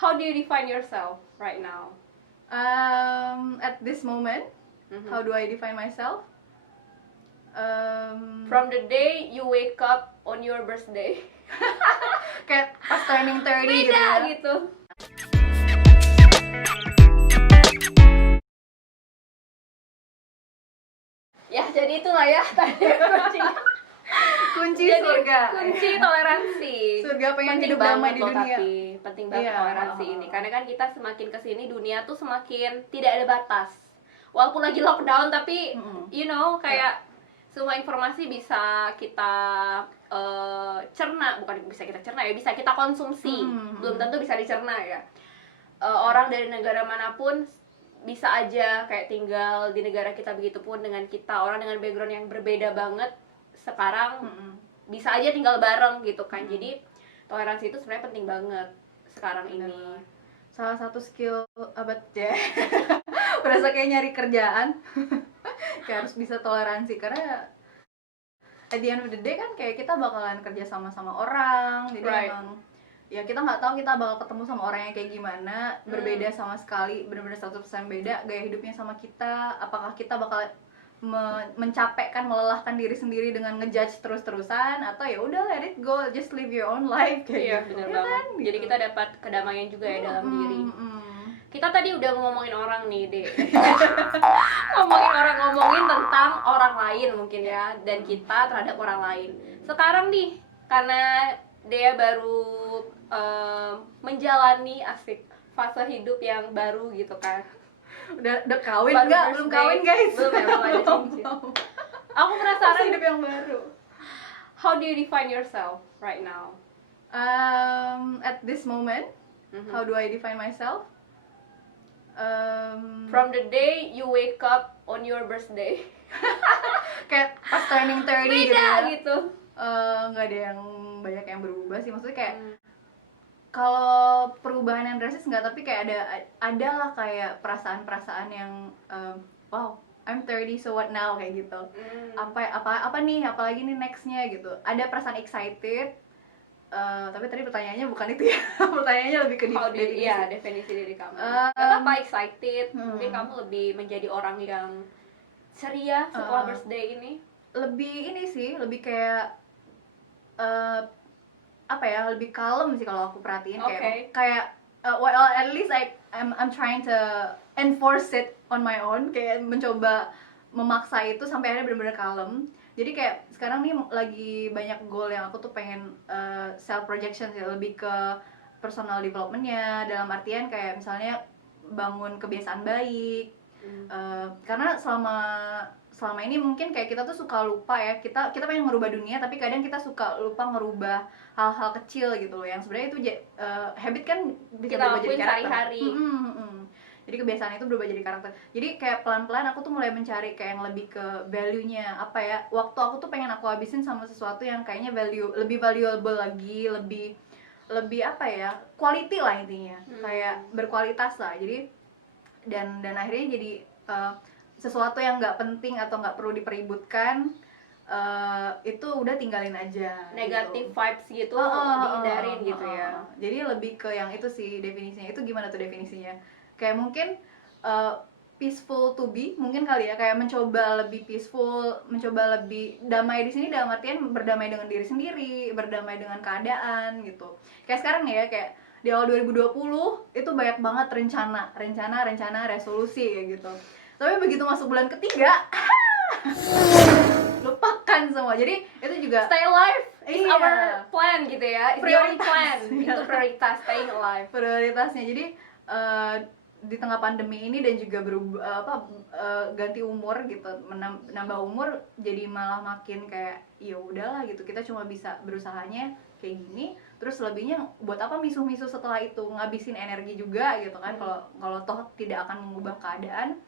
How do you define yourself right now? At this moment, how do I define myself? From the day you wake up on your birthday. Kayak pas turning 30 Beda gitu ya. gitu. Ya, jadi itulah ya tadi Kunci Jadi, surga. kunci toleransi. Surga pengen Penting hidup banget damai di loh, dunia. tapi penting banget Iya. toleransi ini. Karena kan kita semakin kesini dunia tuh semakin tidak ada batas. Walaupun lagi lockdown tapi you know kayak semua informasi bisa kita cerna, bukan bisa kita cerna ya, bisa kita konsumsi. Belum tentu bisa dicerna ya. Orang dari negara manapun bisa aja kayak tinggal di negara kita, begitupun dengan kita, orang dengan background yang berbeda banget sekarang bisa aja tinggal bareng gitu kan. Jadi toleransi itu sebenarnya penting banget sekarang ini. Salah satu skill abad ya. Berasa kayak nyari kerjaan. Kayak harus bisa toleransi karena at the end of the day kan kayak kita bakalan kerja sama-sama orang. Jadi emang ya kita nggak tahu kita bakal ketemu sama orang yang kayak gimana, berbeda sama sekali, benar-benar 100% beda gaya hidupnya sama kita. Apakah kita bakal mencapekkan, melelahkan diri sendiri dengan ngejudge terus-terusan, atau ya udah let it go, just live your own life kayak gitu. Bener Ya banget. kan? Jadi kita dapat kedamaian juga ya dalam diri. Kita tadi udah ngomongin orang nih, Dek. ngomongin tentang orang lain mungkin ya, dan kita terhadap orang lain. Sekarang nih, karena Dea baru menjalani asik fase hidup yang baru gitu kan. Udah kawin Baru enggak? birthday. Belum kawin guys. Belum ya, belum ada cincin. Aku penasaran Fase hidup yang baru. How do you define yourself right now? At this moment, how do I define myself? From the day you wake up on your birthday. Kayak pas turning 30 Beda gitu ya. gitu. Nggak ada yang banyak yang berubah sih, maksudnya kayak kalau perubahan yang drastis nggak, tapi kayak ada lah kayak perasaan-perasaan yang wow, I'm 30 so what now kayak gitu. Apa nih, apalagi nih nextnya gitu. Ada perasaan excited. Tapi tadi pertanyaannya bukan itu ya. Pertanyaannya lebih ke definisi. Iya, definisi diri kamu. Gak apa-apa excited. Mungkin kamu lebih menjadi orang yang ceria setelah birthday ini. Lebih ini sih, lebih kayak apa ya, lebih kalem sih kalau aku perhatiin. Kayak well, at least I'm trying to enforce it on my own, kayak mencoba memaksa itu sampai akhirnya benar-benar kalem. Jadi kayak sekarang nih lagi banyak goal yang aku tuh pengen self projection sih, lebih ke personal developmentnya, dalam artian kayak misalnya bangun kebiasaan baik. Karena selama ini mungkin kayak kita tuh suka lupa ya, kita pengen ngerubah dunia tapi kadang kita suka lupa ngerubah hal-hal kecil gitu loh, yang sebenarnya itu habit kan bisa kita berubah jadi karakter sehari-hari. Jadi kebiasaan itu berubah jadi karakter. Jadi kayak pelan-pelan aku tuh mulai mencari kayak yang lebih ke value-nya apa ya, waktu aku tuh pengen aku habisin sama sesuatu yang kayaknya lebih valuable lagi, lebih apa ya, quality lah intinya, kayak berkualitas lah. Jadi dan akhirnya jadi sesuatu yang nggak penting atau nggak perlu dipeributkan, itu udah tinggalin aja. Negative gitu. vibes gitu dihindarin gitu ya. Jadi lebih ke yang itu sih definisinya. Itu gimana tuh definisinya? Kayak mungkin peaceful to be, mungkin kali ya, kayak mencoba lebih peaceful, mencoba lebih damai di sini dalam artian berdamai dengan diri sendiri, berdamai dengan keadaan gitu. Kayak sekarang nih ya, kayak di awal 2020 itu banyak banget rencana, resolusi kayak gitu. Tapi begitu masuk bulan ketiga, lupakan semua. Jadi itu juga Stay alive is Iya. our plan gitu ya. It's the only Prioritas. plan. Itu prioritas, staying alive. prioritasnya. Jadi di tengah pandemi ini dan juga ganti umur gitu, menambah umur, jadi malah makin kayak ya udahlah gitu, kita cuma bisa berusahanya kayak gini, terus lebihnya buat apa misuh-misuh setelah itu, ngabisin energi juga gitu kan, kalau toh tidak akan mengubah keadaan.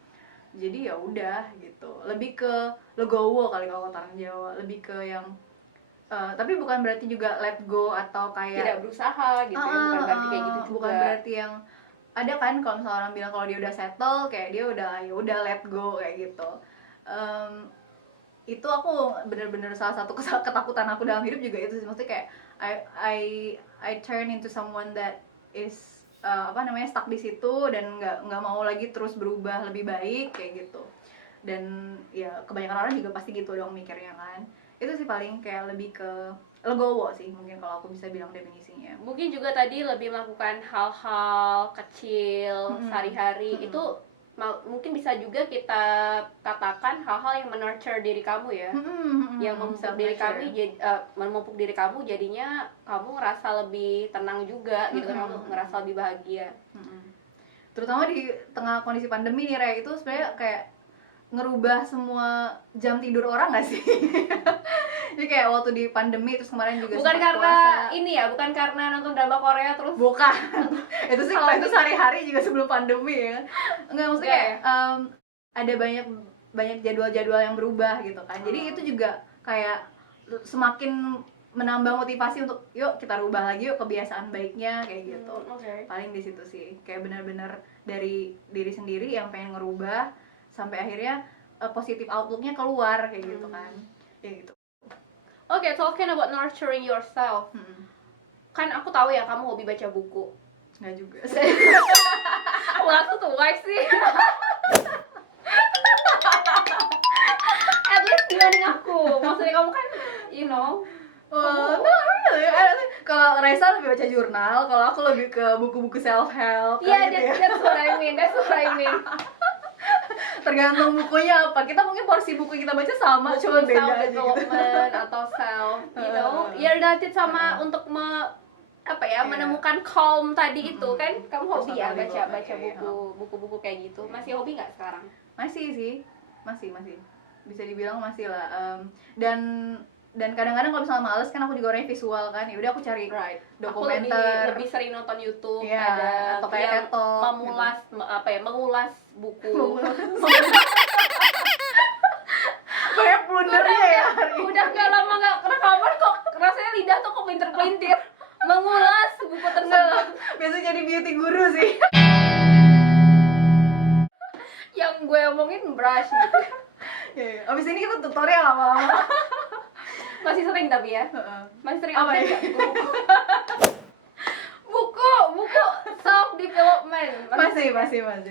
Jadi ya udah gitu, lebih ke legowo kali kalau kata orang Jawa, lebih ke yang tapi bukan berarti juga let go atau kayak Tidak berusaha gitu ya, bukan berarti kayak gitu juga. Bukan berarti yang ada kan kalau misalnya orang bilang kalau dia udah settle, kayak dia udah let go kayak gitu. Itu aku bener-bener salah satu ketakutan aku dalam hidup juga itu sih, maksudnya kayak I turn into someone that is stuck di situ dan nggak mau lagi terus berubah lebih baik kayak gitu. Dan ya kebanyakan orang juga pasti gitu dong mikirnya kan. Itu sih paling kayak lebih ke legowo sih mungkin kalau aku bisa bilang definisinya. Mungkin juga tadi lebih melakukan hal-hal kecil sehari-hari itu mungkin bisa juga kita katakan hal-hal yang menurture diri kamu ya, yang memupuk diri kamu memupuk diri kamu, jadinya kamu ngerasa lebih tenang juga gitu kan, kamu ngerasa lebih bahagia. Terutama di tengah kondisi pandemi nih Rey, itu sebenarnya kayak ngerubah semua jam tidur orang nggak sih? Jadi kayak waktu di pandemi terus kemarin juga bukan karena puasa. Ini ya, bukan karena nonton drama Korea terus. Bukan. Itu sih kalau itu sehari-hari juga sebelum pandemi ya. Enggak, maksudnya kayak ada banyak jadwal-jadwal yang berubah gitu kan. Jadi itu juga kayak semakin menambah motivasi untuk yuk kita rubah lagi yuk kebiasaan baiknya kayak gitu. Paling di situ sih. Kayak benar-benar dari diri sendiri yang pengen ngerubah sampai akhirnya positive outlook-nya keluar kayak gitu kan. Ya gitu. Oke, talking about nurturing yourself. Kan aku tahu ya kamu hobi baca buku. Nggak juga. Wah, aku tuh like sih. At least dibanding aku. Maksudnya kamu kan, you know. Kalau Raisa lebih baca jurnal, kalau aku lebih ke buku-buku self help. Iya, that's what I mean. Tergantung bukunya apa. Kita mungkin porsi buku kita baca sama, cuma beda aja gitu. Atau self, you know, ya related sama untuk menemukan calm tadi itu kan. Kamu hobi ya baca buku-buku kayak gitu. Masih hobi nggak sekarang? Masih sih, masih bisa dibilang masih lah. Dan kadang-kadang kalau misalnya males kan aku juga orangnya visual kan, ya udah aku cari dokumenter. Aku lebih sering nonton YouTube, ada atau kayak TikTok mengulas buku. Banyak blundernya ya hari ini. Udah nggak lama nggak rekaman kok rasanya lidah tuh kok pinter-pinter mengulas buku tersebut. Biasanya jadi beauty guru sih. Yang gue omongin brush gitu. Abis ini kita tutorial lama-lama. Masih sering tapi ya. Masih sering apa ya? buku self development. Masih.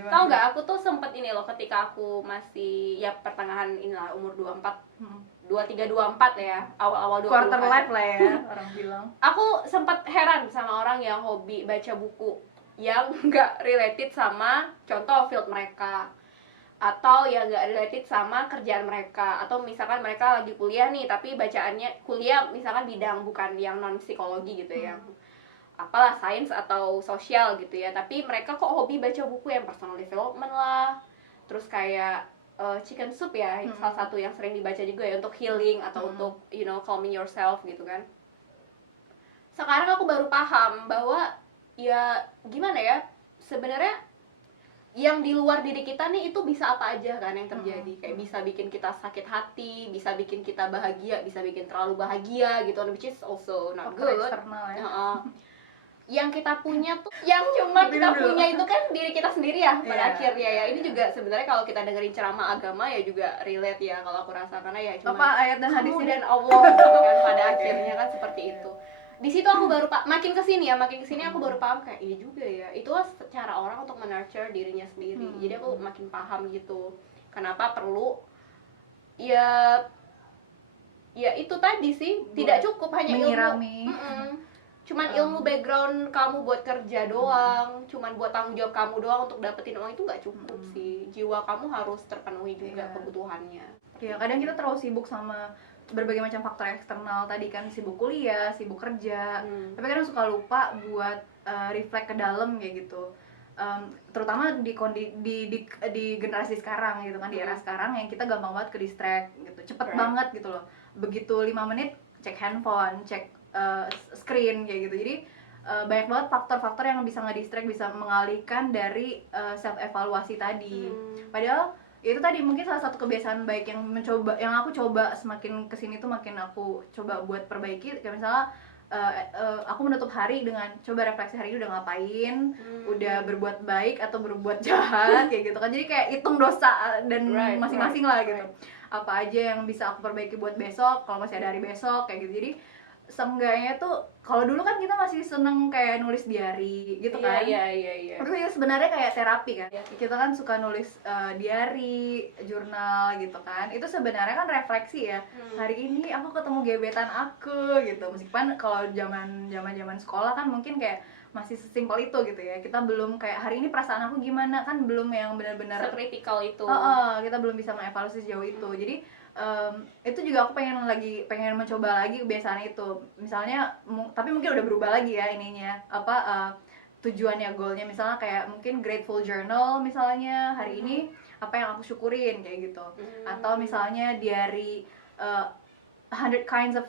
Tahu nggak, aku tuh sempet ini loh, ketika aku masih ya pertengahan inilah umur 23-24 ya, awal-awal 20 quarter life lah ya orang bilang. Aku sempat heran sama orang yang hobi baca buku yang nggak related sama contoh field mereka, atau yang nggak related sama kerjaan mereka, atau misalkan mereka lagi kuliah nih tapi bacaannya kuliah misalkan bidang bukan yang non psikologi gitu ya, apalah sains atau sosial gitu ya, tapi mereka kok hobi baca buku yang personal development lah, terus kayak chicken soup ya, salah satu yang sering dibaca juga ya untuk healing atau untuk calming yourself gitu kan. Sekarang aku baru paham bahwa ya gimana ya, sebenarnya yang di luar diri kita nih itu bisa apa aja kan yang terjadi. Kayak bisa bikin kita sakit hati, bisa bikin kita bahagia, bisa bikin terlalu bahagia gitu, which is also not good. Eksternal ya. Yang kita punya tuh, yang cuma kita punya itu kan diri kita sendiri ya pada akhirnya ya. Ini juga sebenarnya kalau kita dengerin ceramah agama ya juga relate ya kalau aku rasa, karena ya cuma ayat dan hadis dan Allah kan pada akhirnya kan seperti itu. Di situ aku baru makin kesini aku baru paham kayak iya juga ya, itu cara orang untuk menurture dirinya sendiri. Jadi aku makin paham gitu kenapa perlu ya itu tadi sih, tidak cukup hanya menyirami. Cuman ilmu background kamu buat kerja doang, cuman buat tanggung jawab kamu doang untuk dapetin uang itu nggak cukup sih. Jiwa kamu harus terpenuhi juga kebutuhannya. Ya kadang kita terlalu sibuk sama berbagai macam faktor eksternal tadi kan, sibuk kuliah, sibuk kerja, tapi kadang suka lupa buat reflect ke dalam kayak gitu. Terutama di generasi sekarang gitu kan, di era sekarang yang kita gampang banget ke distract gitu, cepet banget gitu loh. Begitu 5 menit cek handphone, cek screen kayak gitu. Jadi banyak banget faktor-faktor yang bisa nge-distract, bisa mengalihkan dari self evaluasi tadi. Padahal itu tadi mungkin salah satu kebiasaan baik yang aku coba semakin kesini tuh makin aku coba buat perbaiki. Kayak misalnya aku menutup hari dengan coba refleksi hari ini udah ngapain, udah berbuat baik atau berbuat jahat kayak gitu kan. Jadi kayak hitung dosa dan masing-masing lah gitu. Apa aja yang bisa aku perbaiki buat besok kalau masih ada hari besok kayak gitu. Jadi seenggaknya tuh kalau dulu kan kita masih seneng kayak nulis diary gitu kan. Iya. Itu ya sebenarnya kayak terapi kan. Kita kan suka nulis diary, jurnal gitu kan. Itu sebenarnya kan refleksi ya. Hari ini aku ketemu gebetan aku gitu. Meskipun kalau zaman sekolah kan mungkin kayak masih sesimpel itu gitu ya. Kita belum kayak hari ini perasaan aku gimana, kan belum yang benar-benar sekritikal itu. Kita belum bisa mengevaluasi sejauh itu. Jadi itu juga aku pengen mencoba lagi kebiasaan itu. Misalnya tapi mungkin udah berubah lagi ya ininya. Tujuannya, goalnya misalnya kayak mungkin grateful journal misalnya hari ini apa yang aku syukurin kayak gitu. Atau misalnya diary 100 kinds of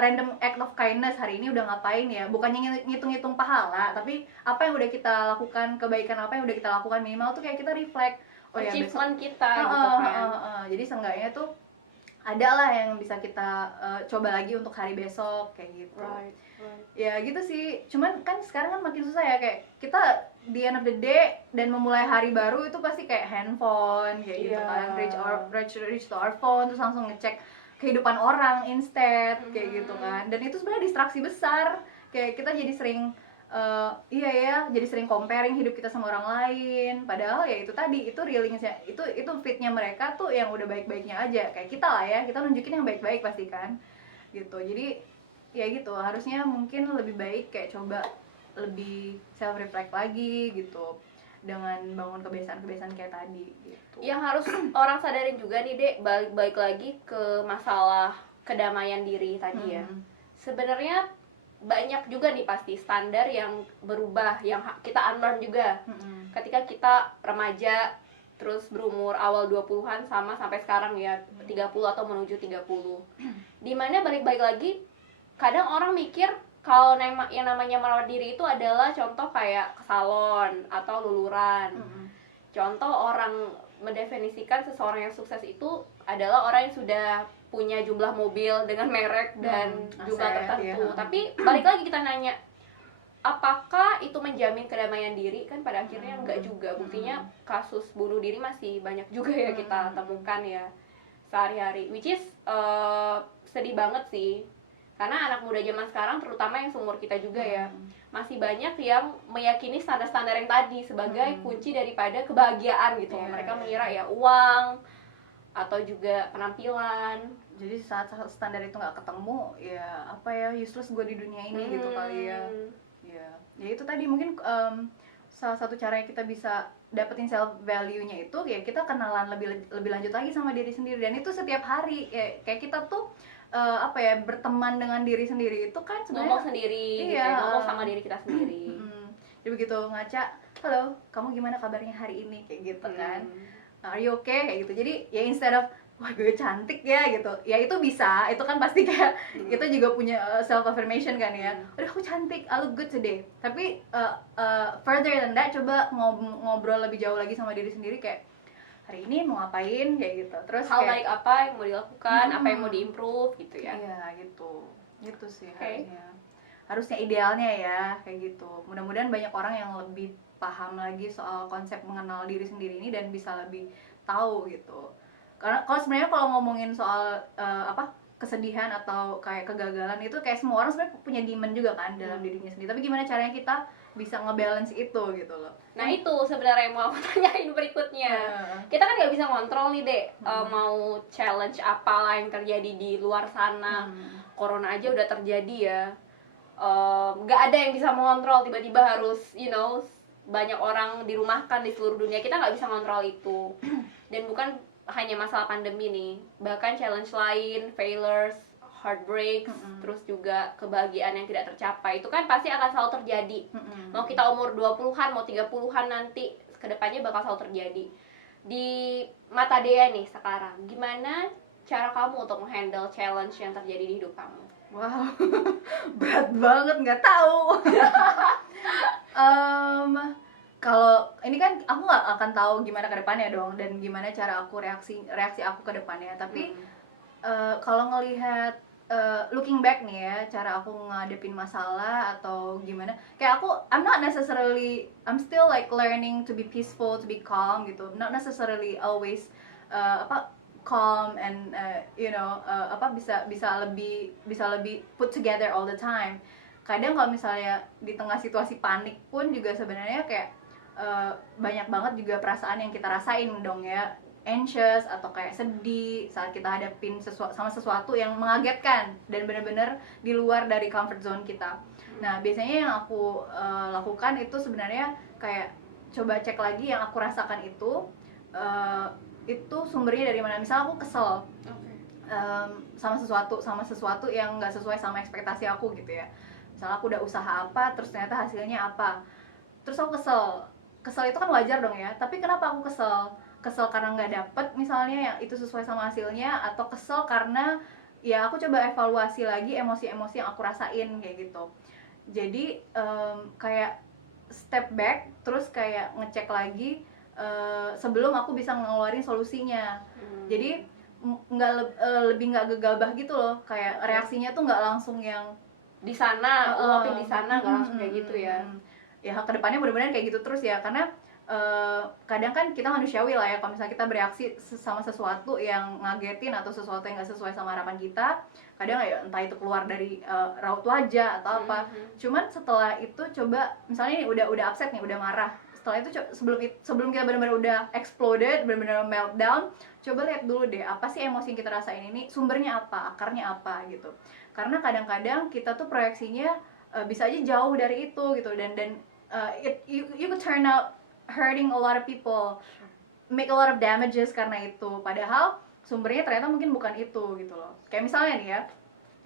random act of kindness hari ini udah ngapain ya, bukannya ngitung-ngitung pahala, tapi apa yang udah kita lakukan, kebaikan apa yang udah kita lakukan, minimal tuh kayak kita reflect achievement kita gitu kan. Jadi seenggaknya tuh ada lah yang bisa kita coba lagi untuk hari besok kayak gitu. Right. Ya gitu sih, cuman kan sekarang kan makin susah ya, kayak kita di end of the day dan memulai hari baru itu pasti kayak handphone kayak gitu kan, reach to our phone, terus langsung ngecek kehidupan orang instead kayak gitu kan. Dan itu sebenarnya distraksi besar, kayak kita jadi sering jadi sering comparing hidup kita sama orang lain, padahal ya itu tadi, itu realingsnya, itu fitnya mereka tuh yang udah baik-baiknya aja, kayak kita lah ya, kita nunjukin yang baik-baik pasti kan gitu. Jadi ya gitu, harusnya mungkin lebih baik kayak coba lebih self reflect lagi gitu dengan bangun kebiasaan-kebiasaan kayak tadi gitu. Yang harus orang sadarin juga nih Dek, balik lagi ke masalah kedamaian diri tadi ya. Sebenarnya banyak juga nih pasti standar yang berubah, yang kita unlearn juga. Ketika kita remaja terus berumur awal 20-an sama sampai sekarang ya 30 atau menuju 30. Dimana balik lagi kadang orang mikir kalau yang namanya merawat diri itu adalah contoh kayak ke salon atau luluran. Contoh orang mendefinisikan seseorang yang sukses itu adalah orang yang sudah punya jumlah mobil dengan merek dan jumlah tertentu. Tapi balik lagi kita nanya, apakah itu menjamin kedamaian diri? Kan pada akhirnya enggak juga. Buktinya kasus bunuh diri masih banyak juga ya kita temukan ya sehari-hari. Which is sedih banget sih. Karena anak muda zaman sekarang, terutama yang seumur kita juga ya, masih banyak yang meyakini standar-standar yang tadi sebagai kunci daripada kebahagiaan gitu. Mereka mengira ya uang atau juga penampilan. Jadi saat standar itu nggak ketemu, ya apa ya, useless gue di dunia ini gitu kali ya. Ya itu tadi mungkin salah satu cara yang kita bisa dapetin self value-nya itu ya kita kenalan lebih lanjut lagi sama diri sendiri, dan itu setiap hari kayak kita tuh berteman dengan diri sendiri itu kan sebenarnya ngomong sendiri gitu ya, ngomong sama diri kita sendiri. Jadi begitu ngaca, halo kamu gimana kabarnya hari ini kayak gitu kan, are you okay kayak gitu. Jadi ya instead of wah gue cantik ya gitu, ya itu bisa, itu kan pasti kayak kita juga punya self affirmation kan ya, udah aku cantik, I look good today. Tapi further than that, coba ngobrol lebih jauh lagi sama diri sendiri, kayak hari ini mau ngapain kayak gitu. Terus hal baik apa yang mau dilakukan, apa yang mau diimprove gitu ya. Iya gitu sih. Harusnya idealnya ya kayak gitu. Mudah-mudahan banyak orang yang lebih paham lagi soal konsep mengenal diri sendiri ini dan bisa lebih tahu gitu. Karena sebenarnya kalau ngomongin soal kesedihan atau kayak kegagalan itu kayak semua orang sebenarnya punya demon juga kan dalam dirinya sendiri. Tapi gimana caranya kita bisa ngebalance itu gitu loh. Nah itu sebenarnya yang mau aku tanyain berikutnya. Kita kan nggak bisa ngontrol nih Dek, mau challenge apalah yang terjadi di luar sana. Corona aja udah terjadi ya. Nggak ada yang bisa mengontrol, tiba-tiba harus banyak orang dirumahkan di seluruh dunia. Kita nggak bisa ngontrol itu. Dan bukan hanya masalah pandemi nih, bahkan challenge lain, failures, heartbreaks, terus juga kebahagiaan yang tidak tercapai, itu kan pasti akan selalu terjadi. Mau kita umur 20-an, mau 30-an nanti, kedepannya bakal selalu terjadi. Di mata Dea nih sekarang, gimana cara kamu untuk menghandle challenge yang terjadi di hidup kamu? Wow, berat banget, nggak tahu. Kalau ini kan aku nggak akan tahu gimana ke depannya dong, dan gimana cara aku reaksi aku ke depannya. Tapi kalau ngelihat looking back nih ya, cara aku ngadepin masalah atau gimana, kayak I'm still like learning to be peaceful, to be calm gitu. Not necessarily always calm and bisa lebih put together all the time. Kadang kalau misalnya di tengah situasi panik pun juga sebenarnya kayak banyak banget juga perasaan yang kita rasain dong ya, anxious atau kayak sedih saat kita hadapin sama sesuatu yang mengagetkan dan benar-benar di luar dari comfort zone kita. Nah biasanya yang aku lakukan itu sebenarnya kayak coba cek lagi yang aku rasakan itu sumbernya dari mana. Misal aku kesel sama sesuatu yang nggak sesuai sama ekspektasi aku gitu ya. Misalnya aku udah usaha apa terus ternyata hasilnya apa, terus aku kesel itu kan wajar dong ya. Tapi kenapa aku kesel karena nggak dapet misalnya yang itu sesuai sama hasilnya, atau kesel karena ya aku coba evaluasi lagi emosi-emosi yang aku rasain kayak gitu. Jadi kayak step back terus kayak ngecek lagi sebelum aku bisa ngeluarin solusinya. Jadi lebih nggak gegabah gitu loh, kayak reaksinya tuh nggak langsung yang di sana uapin di sana, nggak langsung kayak gitu ya. Ya kedepannya benar-benar kayak gitu terus ya, karena kadang kan kita manusiawi lah ya, kalau misalnya kita bereaksi sama sesuatu yang ngagetin atau sesuatu yang nggak sesuai sama harapan kita, kadang ya entah itu keluar dari raut wajah atau apa. Cuman setelah itu coba misalnya nih udah upset nih, udah marah, setelah itu sebelum kita benar-benar udah exploded, benar-benar meltdown, coba lihat dulu deh apa sih emosi yang kita rasain ini, sumbernya apa, akarnya apa gitu. Karena kadang-kadang kita tuh proyeksinya bisa aja jauh dari itu gitu, dan you could turn out hurting a lot of people, make a lot of damages karena itu, padahal sumbernya ternyata mungkin bukan itu gitu loh. Kayak misalnya nih ya,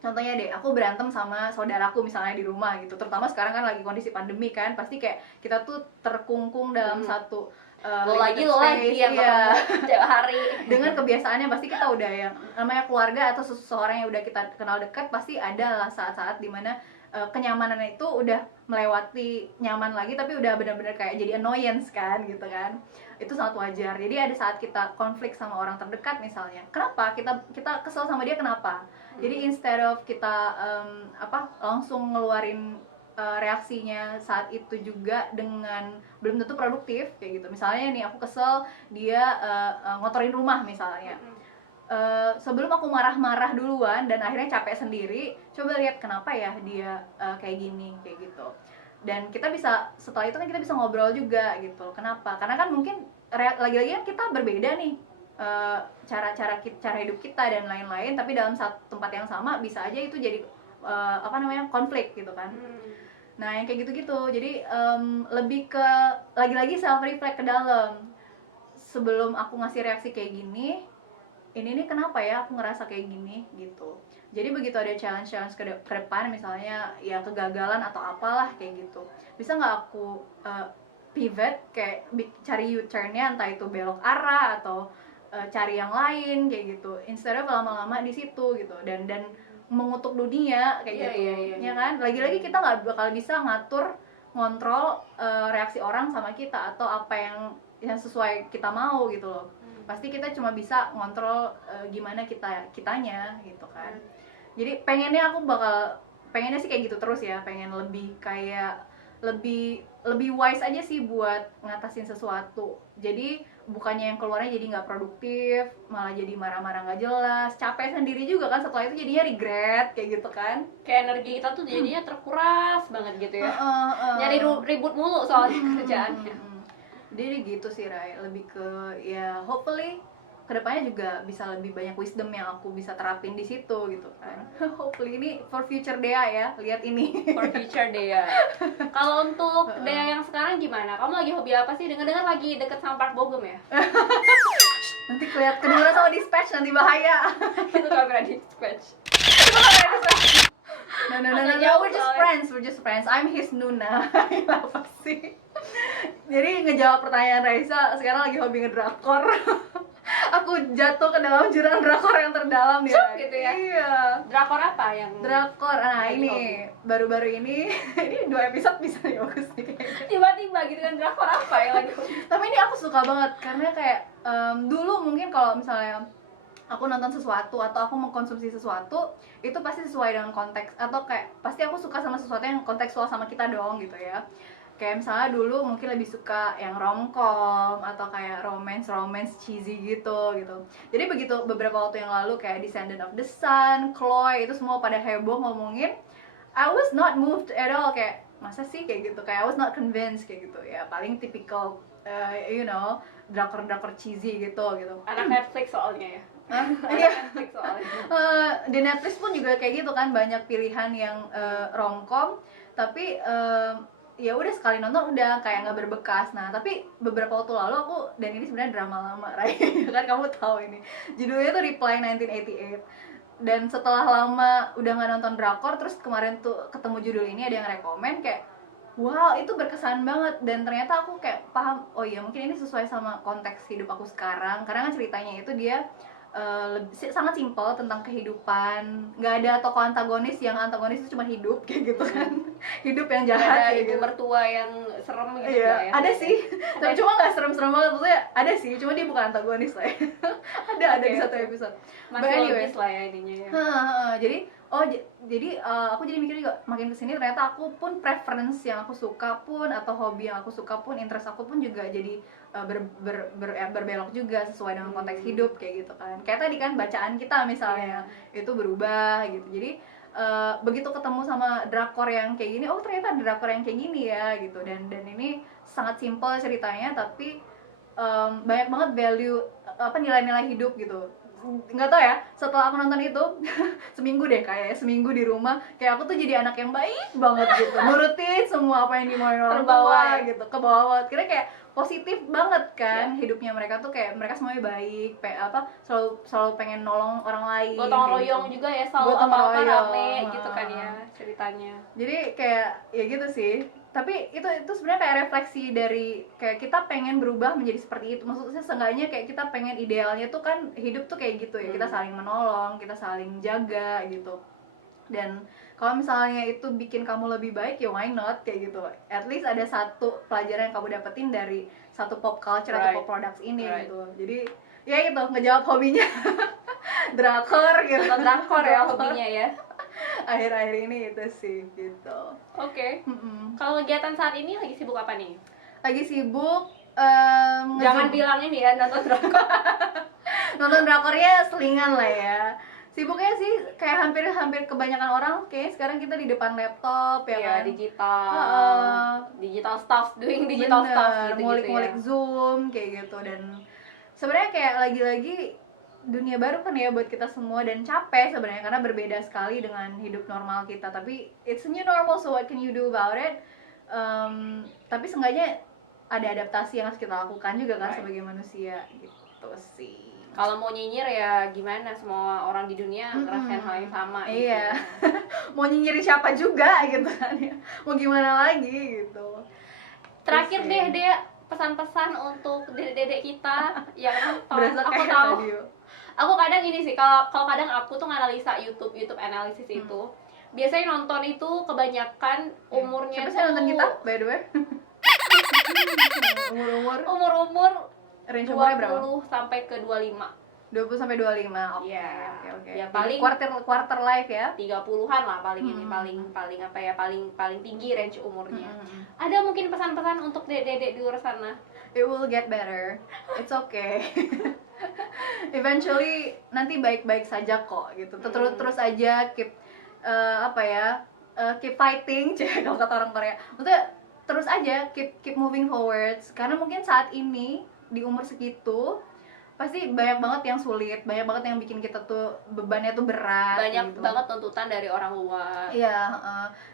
contohnya deh, aku berantem sama saudaraku misalnya di rumah gitu, terutama sekarang kan lagi kondisi pandemi kan, pasti kayak kita tuh terkungkung dalam satu lo lagi yang tiap hari dengan kebiasaannya. Pasti kita udah yang namanya keluarga atau seseorang yang udah kita kenal dekat, pasti ada lah saat-saat dimana kenyamanan itu udah melewati nyaman lagi, tapi udah benar-benar kayak jadi annoyance kan gitu kan. Itu sangat wajar. Jadi ada saat kita konflik sama orang terdekat misalnya, kenapa kita kesel sama dia, kenapa? Jadi instead of kita langsung ngeluarin reaksinya saat itu juga dengan belum tentu produktif kayak gitu. Misalnya nih aku kesel dia ngotorin rumah misalnya. Sebelum aku marah-marah duluan dan akhirnya capek sendiri, coba lihat kenapa ya dia kayak gini kayak gitu. Dan kita bisa, setelah itu kan kita bisa ngobrol juga gitu, kenapa? Karena kan mungkin lagi-lagi kan kita berbeda nih cara hidup kita dan lain-lain, tapi dalam satu tempat yang sama bisa aja itu jadi konflik gitu kan. Nah yang kayak gitu-gitu, jadi lebih ke lagi-lagi self reflect ke dalam. Sebelum aku ngasih reaksi kayak gini, ini nih kenapa ya aku ngerasa kayak gini gitu. Jadi begitu ada challenge ke depan, misalnya ya kegagalan atau apalah kayak gitu, bisa nggak aku pivot, kayak cari U-turn-nya, entah itu belok arah atau cari yang lain kayak gitu, instead of lama-lama di situ gitu dan mengutuk dunia kayak gitu. Ya kan, lagi-lagi kita nggak bakal bisa ngontrol reaksi orang sama kita atau apa yang sesuai kita mau gitu loh. Pasti kita cuma bisa ngontrol gimana kitanya gitu kan. Jadi pengennya sih kayak gitu terus ya, pengen lebih kayak lebih wise aja sih buat ngatasin sesuatu. Jadi bukannya yang keluarnya jadi nggak produktif, malah jadi marah-marah nggak jelas, capek sendiri juga kan, setelah itu jadinya regret kayak gitu kan. Kayak energi kita tuh jadinya terkuras banget gitu ya. Nyari ribut mulu soalnya kerjaannya. Jadi gitu sih Rai, lebih ke ya hopefully kedepannya juga bisa lebih banyak wisdom yang aku bisa terapin di situ gitu kan. Hopefully ini for future Dea ya, lihat ini. For future Dea. Kalau untuk Dea yang sekarang gimana? Kamu lagi hobi apa sih? Dengar-dengar lagi deket sama Park Bogum ya? Nanti kedengeran sama dispatch, nanti bahaya. Itu kamera dispatch. No, we're just friends. I'm his Nuna. Apa sih? Jadi ngejawab pertanyaan Raisa, sekarang lagi hobi ngedrakor. Aku jatuh ke dalam jurang drakor yang terdalam nih. Gitu ya? Iya. Drakor apa yang? Drakor, ini baru-baru ini 2 episode bisa nih bagus nih. Tiba-tiba gitu kan, drakor apa yang lagi? Tapi ini aku suka banget karena kayak dulu mungkin kalau misalnya aku nonton sesuatu atau aku mengkonsumsi sesuatu, itu pasti sesuai dengan konteks, atau kayak pasti aku suka sama sesuatu yang kontekstual sama kita dong gitu ya. Kayak misalnya dulu mungkin lebih suka yang romcom atau kayak romance cheesy gitu. Jadi begitu beberapa waktu yang lalu kayak Descendant of the Sun, Chloe itu semua pada heboh ngomongin, I was not moved at all, kayak masa sih kayak gitu, kayak I was not convinced kayak gitu. Ya paling typical drakor cheesy gitu. Anak Netflix soalnya ya. Iya. Netflix soalnya. Di Netflix pun juga kayak gitu kan, banyak pilihan yang romcom, tapi ya udah sekali nonton udah kayak nggak berbekas. Nah tapi beberapa waktu lalu aku, dan ini sebenarnya drama lama, Ray, kan kamu tahu ini, judulnya tuh Reply 1988. Dan setelah lama udah nggak nonton drakor, terus kemarin tuh ketemu judul ini, ada yang rekomen kayak wow itu berkesan banget, dan ternyata aku kayak paham, oh iya mungkin ini sesuai sama konteks hidup aku sekarang, karena kan ceritanya itu dia sangat simpel tentang kehidupan, nggak ada tokoh antagonis, yang antagonis itu cuma hidup kayak gitu kan. Hidup yang jahat ada kayak ibu gitu. mertua yang serem gitu Iya, ya. ada sih, tapi cuma nggak serem-serem banget, maksudnya ada sih, cuma dia bukan antagonis lah ya. ada di satu episode. Masih logis lah ya ininya ya. Jadi aku jadi mikir juga, makin kesini ternyata aku pun preference yang aku suka pun, atau hobi yang aku suka pun, interest aku pun juga jadi berbelok juga sesuai dengan konteks hidup kayak gitu kan. Kayak tadi kan bacaan kita misalnya itu berubah gitu. Jadi begitu ketemu sama drakor yang kayak gini, oh ternyata ada drakor yang kayak gini ya gitu. Dan ini sangat simpel ceritanya, tapi banyak banget value, nilai-nilai hidup gitu. Nggak tau ya, setelah aku nonton itu seminggu di rumah, kayak aku tuh jadi anak yang baik banget gitu, nurutin semua apa yang dimauin orang tua gitu, ke bawah. Kira kayak positif banget kan hidupnya mereka tuh, kayak mereka semuanya baik, selalu pengen nolong orang lain, gotong royong juga ya, selalu apa-apa rame gitu kan ya ceritanya. Jadi kayak ya gitu sih. Tapi itu sebenarnya kayak refleksi dari kayak kita pengen berubah menjadi seperti itu. Maksudnya seenggaknya kayak kita pengen, idealnya tuh kan hidup tuh kayak gitu ya, kita saling menolong, kita saling jaga gitu. Dan kalau misalnya itu bikin kamu lebih baik, ya why not kayak gitu. At least ada satu pelajaran yang kamu dapetin dari satu pop culture atau pop products ini gitu. Jadi ya gitu, ngejawab hobinya drakor gitu. Drakor ya hobinya ya. Akhir-akhir ini itu sih gitu. Oke. Kalau kegiatan saat ini lagi sibuk apa nih? Lagi sibuk jangan bilang ini ya nonton drakor. Nonton drakornya selingan lah ya. Sibuknya sih kayak hampir kebanyakan orang, kayak sekarang kita di depan laptop ya kan, digital stuff, doing digital stuff gitu, ngulik-ngulik Zoom kayak gitu. Dan sebenarnya kayak lagi-lagi dunia baru kan ya buat kita semua, dan capek sebenarnya karena berbeda sekali dengan hidup normal kita. Tapi it's a new normal, so what can you do about it? Tapi seenggaknya ada adaptasi yang harus kita lakukan juga kan sebagai manusia gitu sih. Kalau mau nyinyir ya gimana, semua orang di dunia ngerasain hal yang sama gitu. Iya. Mau nyinyirin siapa juga gitu kan ya, mau gimana lagi gitu. Terakhir deh pesan-pesan untuk dedek-dedek kita yang nonton. Aku tahu aku kadang ini sih, kalau kadang aku tuh nganalisa YouTube analisis itu biasanya nonton itu kebanyakan umurnya siapa sih nonton kita by the way? umur range umurnya berapa? 20 sampai ke 25. 20 sampai 25. Oke. Ya paling quarter life ya. 30-an lah paling ini, paling apa ya, paling tinggi range umurnya. Ada mungkin pesan-pesan untuk dedek-dedek di luar sana? It will get better. It's okay. Eventually nanti baik-baik saja kok gitu. Terus aja keep keep fighting, kalau kata orang Korea. Maksudnya terus aja keep moving forwards, karena mungkin saat ini di umur segitu pasti banyak banget yang sulit, banyak banget yang bikin kita tuh bebannya tuh berat, banyak gitu. banget tuntutan dari orang luar. Iya,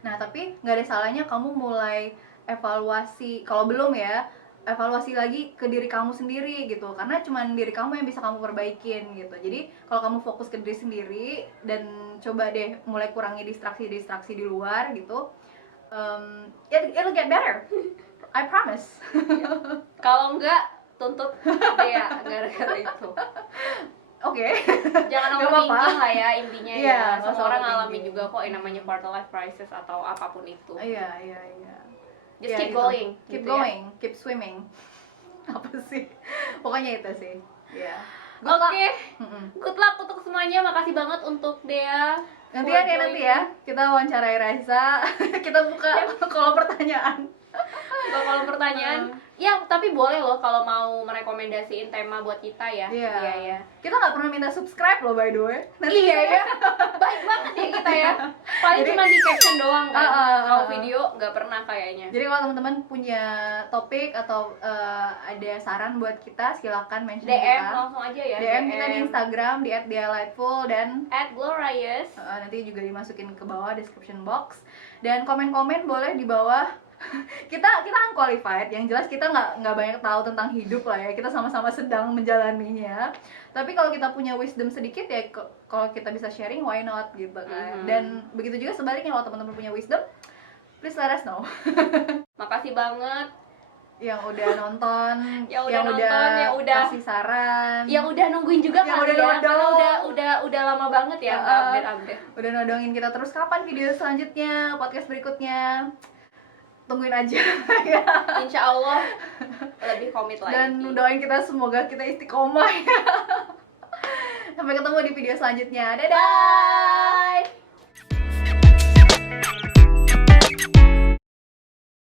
nah tapi nggak ada salahnya kamu mulai evaluasi, kalau belum ya, evaluasi lagi ke diri kamu sendiri gitu, karena cuman diri kamu yang bisa kamu perbaikin gitu. Jadi kalau kamu fokus ke diri sendiri dan coba deh mulai kurangi distraksi di luar gitu, it'll get better, I promise. Kalau enggak tuntut Dea gara-gara itu. Oke. Jangan overthinking lah ya intinya ya. Semua orang ngalamin juga kok yang namanya quarter life crisis atau apapun itu. Iya. Just keep going. Keep going, keep swimming. Apa sih? Pokoknya itu sih. Iya. Oke. Good luck untuk semuanya. Makasih banget untuk Dea. Nanti ya kita wawancarai Raisa. Kita buka kolom pertanyaan. kolom pertanyaan. Ya, tapi boleh loh kalau mau merekomendasiin tema buat kita ya. Iya. Kita nggak pernah minta subscribe loh by the way. Nanti ya. Baik banget ya kita ya. Paling cuma di caption doang kan. Kalau video nggak pernah kayaknya. Jadi kalau teman-teman punya topik atau ada saran buat kita, silakan mention DM kita. langsung aja ya. DM kita di Instagram di @dialightful dan @glorious. nanti juga dimasukin ke bawah description box. Dan komen-komen boleh di bawah. kita unqualified, yang jelas kita nggak banyak tahu tentang hidup lah ya, kita sama-sama sedang menjalaninya. Tapi kalau kita punya wisdom sedikit ya, kalau kita bisa sharing, why not gitu kan. Dan begitu juga sebaliknya, kalau teman-teman punya wisdom, please let us know. Makasih banget yang udah nonton, yang udah kasih saran, yang udah nungguin juga yang kali udah ya, karena udah lama banget ya update. Udah nodongin kita terus kapan video selanjutnya, podcast berikutnya. Tungguin aja ya. Insya Allah lebih komit lagi. Dan doain kita semoga kita istiqomah ya. Sampai ketemu di video selanjutnya. Dadah.